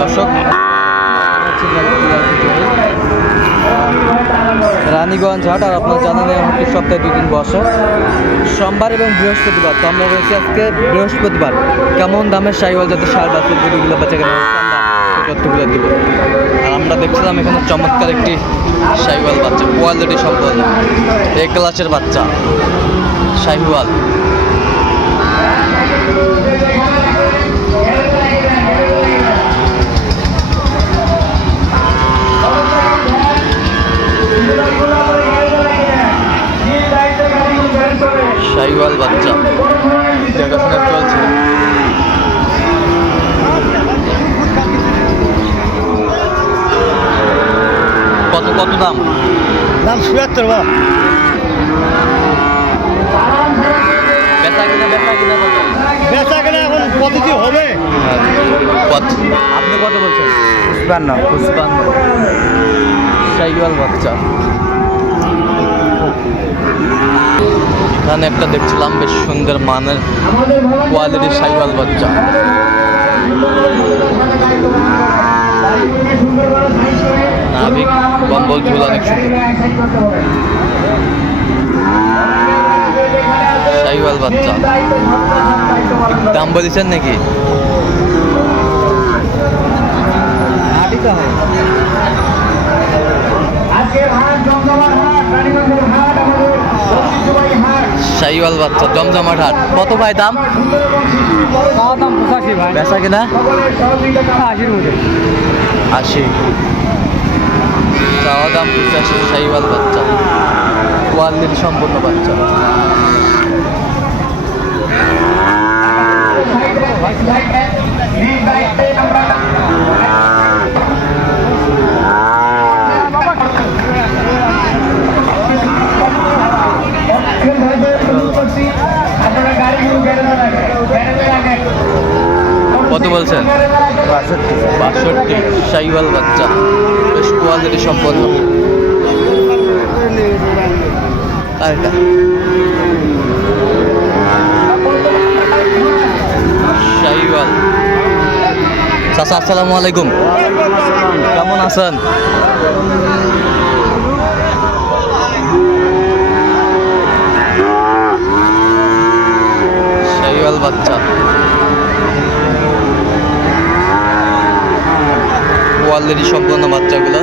দর্শক, রানীগঞ্জ হাট আর আপনার এই হাটটি সপ্তাহে দুই দিন বসে। সোমবার এবং বৃহস্পতিবার, তো আমরা রয়েছি আজকে বৃহস্পতিবার। কেমন দামের সাইওয়াল যাতে সার বাছুর গরুগুলো বাচ্চা কেন তথ্যগুলো দিব। আর আমরা দেখছিলাম এখানে চমৎকার একটি সাইওয়াল বাচ্চা, কোয়ালিটি সম্পন্ন এক ক্লাসের বাচ্চা শাহিওয়াল শাহিওয়াল। কত দাম? দাম চুয়াত্তর বা বেচা কিনা বেচা কিনা কত? বেচা কেনা এখন কি হবে? আপনি কত বলছেন? পুষ্পান্ন পুষ্পান্ন শাহিওয়াল বাচ্চা। এখানে একটা দেখছিলাম বেশ সুন্দর মানের কোয়ালিটির শাহিওয়াল বাচ্চা। নাবিক বম্বল ঝুল অনেক সাইওয়াল বাচ্চা। দাম বলেছেন নাকি? শাহিওয়াল বাচ্চা জমজমাট হাট। কত ভাই দাম? দাম পঁচাশি ভাই কিনা? আশির আশি। চাওয়া দাম পঁচাশি শাহিওয়াল বাচ্চা কোয়ালিটি সম্পূর্ণ বাচ্চা। কত বলছেন? বাষট্টি। শাহিওয়াল বাচ্চা। বেশ কোয়ালিটি সম্পন্ন। কারটা শাহিওয়াল। চাচা, আসসালামু আলাইকুম। কেমন আছেন? শাহিওয়াল বাচ্চা কোয়ালিটি সম্পন্ন বাচ্চাগুলো।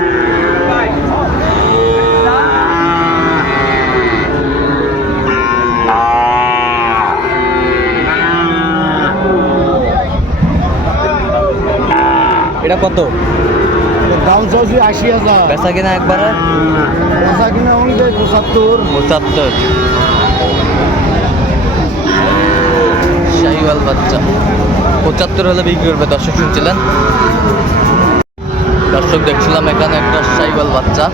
এটা কত? দাম চলছে আশি হাজার। বেচা কিনা একবারে? বেচা কিনা পঁচাত্তর। পঁচাত্তর। শাহিওয়াল বাচ্চা। পঁচাত্তর হলে বিক্রি করবে দর্শক শুনছিলেন? দর্শক দেখছিলাম এখানে একটা শাহিওয়াল বাচ্চা।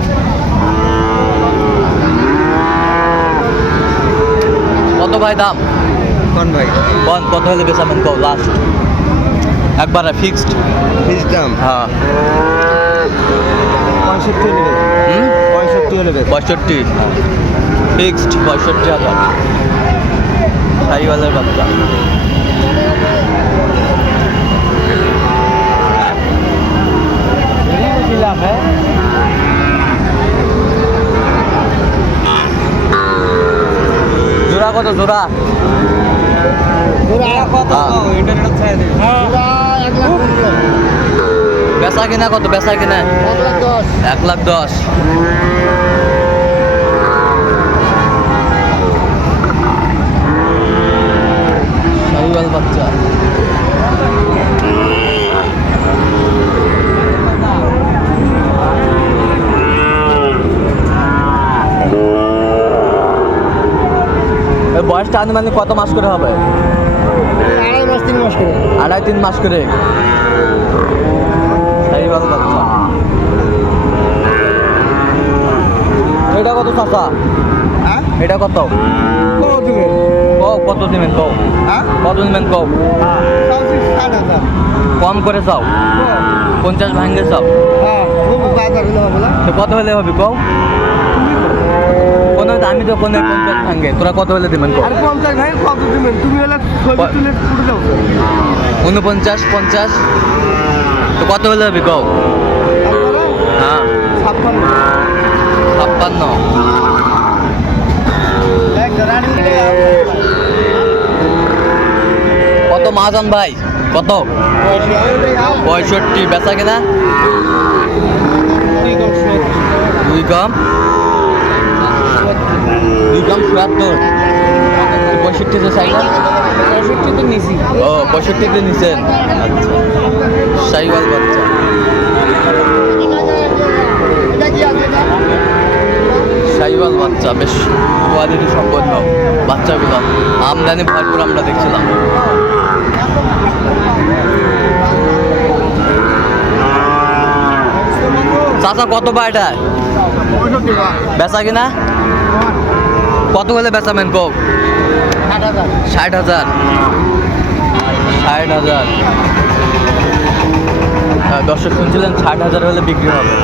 কত ভাই দাম? কোন ভাই? বল কত হলে বেচাবেন কও লাস্ট একবারে ফিক্সড ফিক্সড দাম? হ্যাঁ। পঁয়ষট্টি পঁয়ষট্টি নেবে পঁয়ষট্টি। ফিক্সড পঁয়ষট্টি হাজার। শাহিওয়ালের বাচ্চা দিলাম হ্যাঁ জোড়া কত জোড়া কত হ্যাঁ। ইন্টারনেট ছেড়ে দিন এক লাখ পনেরো। বেচা কিনা কত? বেচা কিনা? এক লাখ দশ এক লাখ দশ শাহিওয়াল বাচ্চা এই বয়সটা আনুমানিক কত মাস করে হবে? আড়াই মাস তিন মাস করে। আড়াই তিন মাস করে। এটা কত চাচা? হ্যাঁ? এটা কত? কত কত দিবেন কও? হ্যাঁ? কত দিবেন কও? চালছি কম করে চাও? পঞ্চাশ ভাঙ্গে চাও? হ্যাঁ কত হলে হবে কও? আমি তো কোনো পঞ্চাশ ভাঙ্গে তোরা কত হলে দিবেন আর পঞ্চাশ ভাই কত দিবেন? তুমি হলে ছবি তুলে ফুটে দাও উনপঞ্চাশ পঞ্চাশ। তো কত হলে হবে কও? হ্যাঁ। ছাপ্পান্ন। ছাপ্পান্ন। কত মাহাজন ভাই? কত? পঁয়ষট্টি। বেচা কিনা? দুই কম। দুই কম চুয়াত্তর। পঁয়ষট্টিতে চাই না? পঁয়ষট্টিতে নিছি। ও পঁয়ষট্টিতে নিছেন? আচ্ছা। সাইওয়াল বাচ্চা। সাইওয়াল বাচ্চা বেশ কোয়ালিটি সম্পন্ন বাচ্চাগুলো। আমদানি ভরপুর আমরা দেখছিলাম। চাচা কত বা এটা? বেচা কিনা? কত হলে বেচাবেন কোক ষাট হাজার। ষাট হাজার। দর্শক শুনছিলেন ষাট হাজার হলে বিক্রি হবে।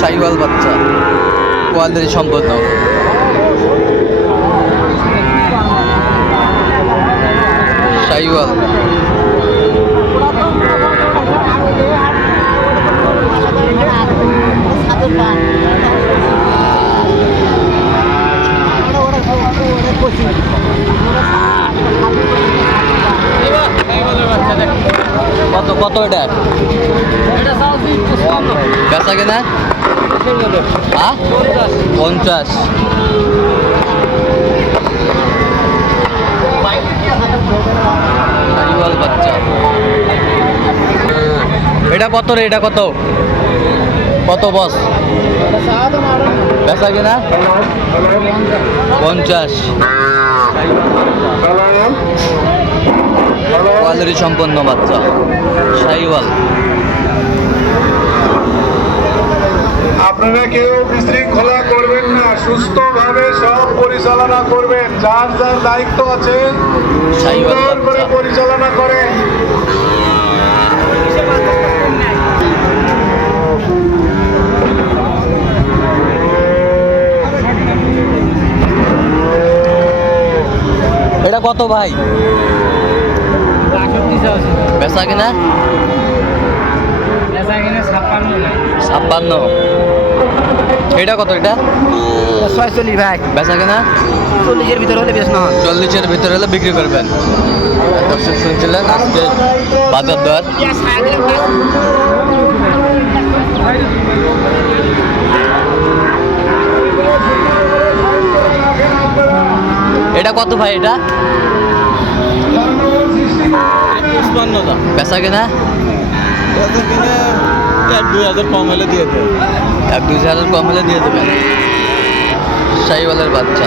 সাইওয়াল বাচ্চা। কোয়ালিটি সম্পন্ন। সাইওয়াল। কত কত এটা? বেচা কিনা? হ্যাঁ? পঞ্চাশ। বাচ্চা। এটা কত রে? এটা কত? কত বস? বেচা কিনা? পঞ্চাশ। কোয়ালিটি সম্পন্ন বাচ্চা সাইওয়াল আপনারা কেউ বিশৃঙ্খলা করবেন না সুস্থভাবে সব পরিচালনা করবেন। যার যার দায়িত্ব আছে সুন্দর করে পরিচালনা করেন। এটা কত ভাই? বেচা কিনা? ছাপ্পান্ন। এটা কত এটা? ছয়চল্লিশ ভাই। বেচা কিনা? চল্লিশের ভিতরে হলে বেশ না চল্লিশের ভিতরে হলে বিক্রি করবেন। দর্শক শুনছিলেন আজকে বাজার দর? এটা কত ভাই এটা? বেচা কেনা? এক দুই হাজার কম হলে দিয়ে দেবে। এক দুই হাজার কম হলে দিয়ে দেবেন সাইওয়ালের বাচ্চা।